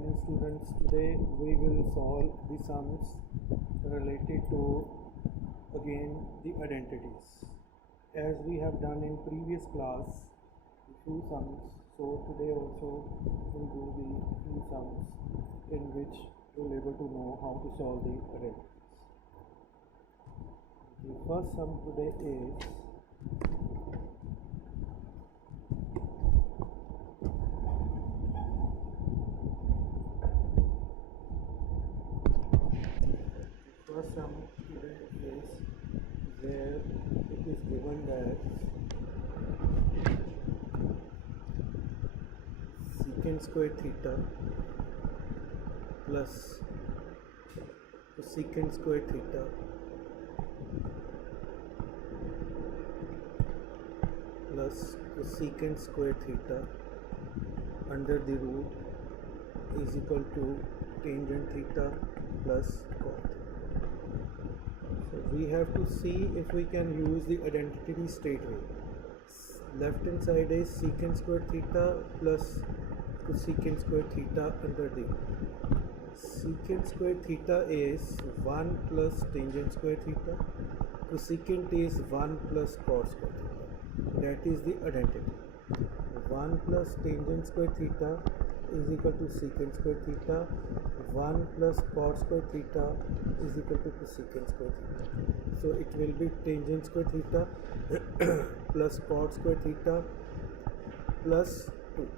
morning students. Today we will solve the sums related to again the identities as we have done in previous class few sums. So today also we'll do the few sums in which we'll able to know how to solve the identities. The first sum today is first sum today is where it is given that secant square theta plus cosecant square theta plus cosecant square theta under the root is equal to tangent theta plus cot. So we have to see if we can use the identity straight away. Left hand side is secant square theta plus cosecant square theta under the secant square theta is 1 plus tangent square theta, cosecant is 1 plus cot square theta. That is the identity. 1 plus tangent square theta is equal to secant square theta, 1 plus cot square theta is equal to cosecant square theta. So it will be tangent square theta plus cot square theta plus 2,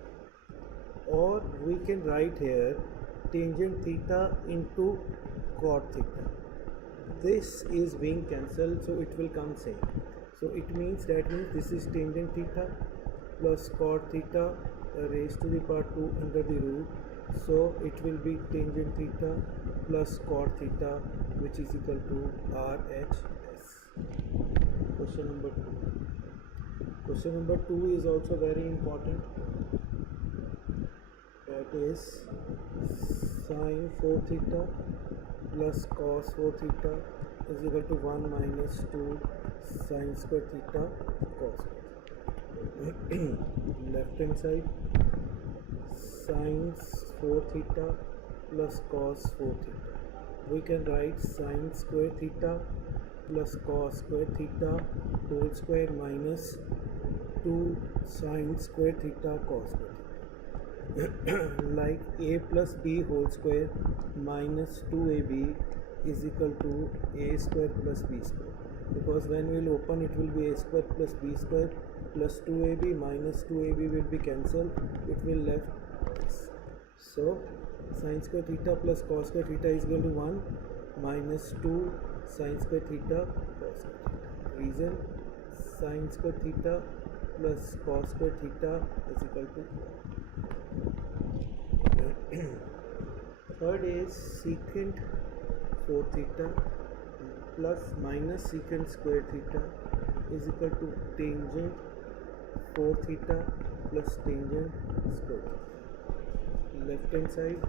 or we can write here tangent theta into cot theta. This is being cancelled, so it will come same. So it means this is tangent theta plus cot theta raised to the power 2 under the root. So it will be tangent theta plus cot theta, which is equal to RHS. Question number 2. Question number 2 is also very important. That is sin 4 theta plus cos 4 theta is equal to 1 minus 2 sin square theta cos square theta. Left hand side sin 4 theta plus cos 4 theta. We can write sin square theta plus cos square theta whole square minus 2 sin square theta cos square theta. Like a plus b whole square minus 2ab is equal to a square plus b square, because when we will open it will be a square plus b square plus 2ab minus 2ab will be cancelled, it will left. So sin square theta plus cos square theta is equal to 1 minus 2 sin square theta cos square theta. Reason sin square theta plus cos square theta is equal to 1. Third is secant 4 theta plus minus secant square theta is equal to tangent 4 theta plus tangent square theta. Left hand side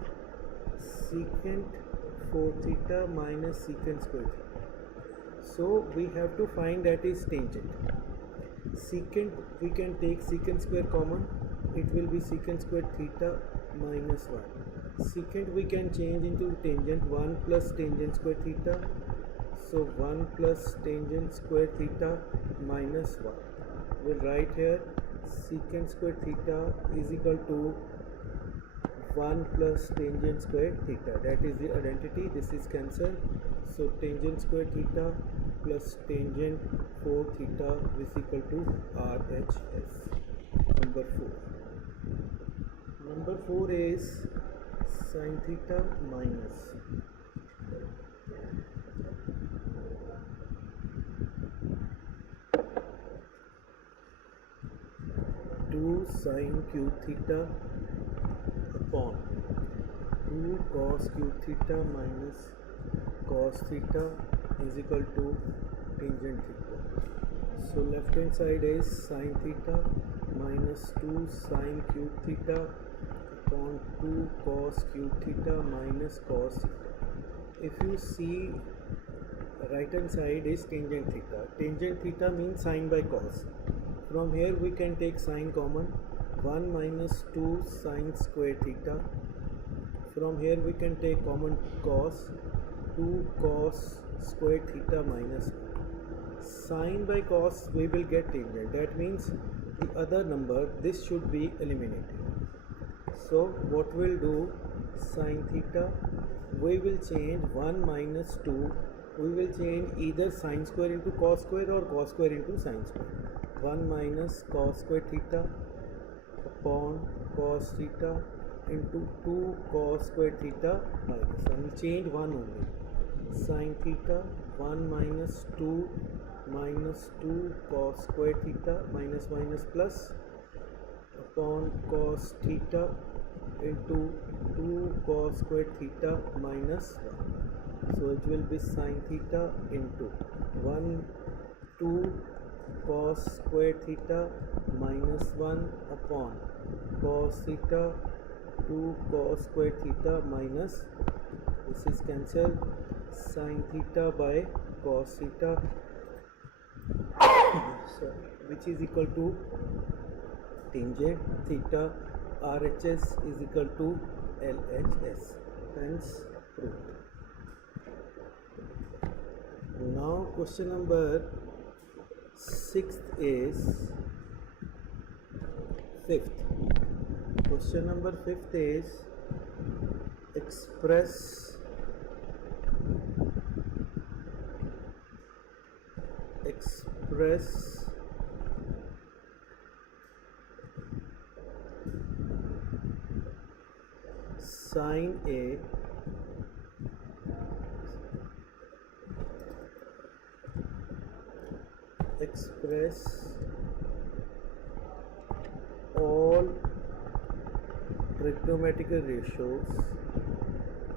secant 4 theta minus secant square theta. So we have to find that is tangent. Secant, we can take secant square common, it will be secant square theta minus 1. Secant we can change into tangent, 1 plus tangent square theta. So 1 plus tangent square theta minus 1. We'll write here secant square theta is equal to 1 plus tangent square theta. That is the identity. This is cancelled. So tangent square theta plus tangent 4 theta is equal to RHS. Number 4. Number 4 is sin theta minus 2 sin cube theta upon 2 cos cube theta minus cos theta is equal to tangent theta. So left hand side is sin theta minus 2 sin cube theta upon 2 cos cube theta minus cos theta. If you see right hand side is tangent theta. Tangent theta means sin by cos. From here we can take sin common. 1 minus 2 sin square theta from here we can take common cos, 2 cos square theta minus 1. Sine by cos we will get tangent, that means the other number, this should be eliminated. So what we'll do, sine theta, we will change 1 minus 2, we will change either sine square into cos square or cos square into sine square. 1 minus cos square theta upon cos theta into 2 cos square theta minus 1. We change 1 only. Sine theta 1 minus 2 cos square theta minus minus plus upon cos theta into 2 cos square theta minus 1. So it will be sine theta into 1 2 cos square theta minus 1 upon cos theta 2 cos square theta minus, this is cancelled, sine theta by cos theta sorry, which is equal to tangent theta RHS is equal to LHS, hence proved. Now question number 6th is 5th. Question number 5th is express sine A express all trigonometrical ratios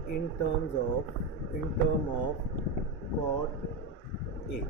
in term of cot A.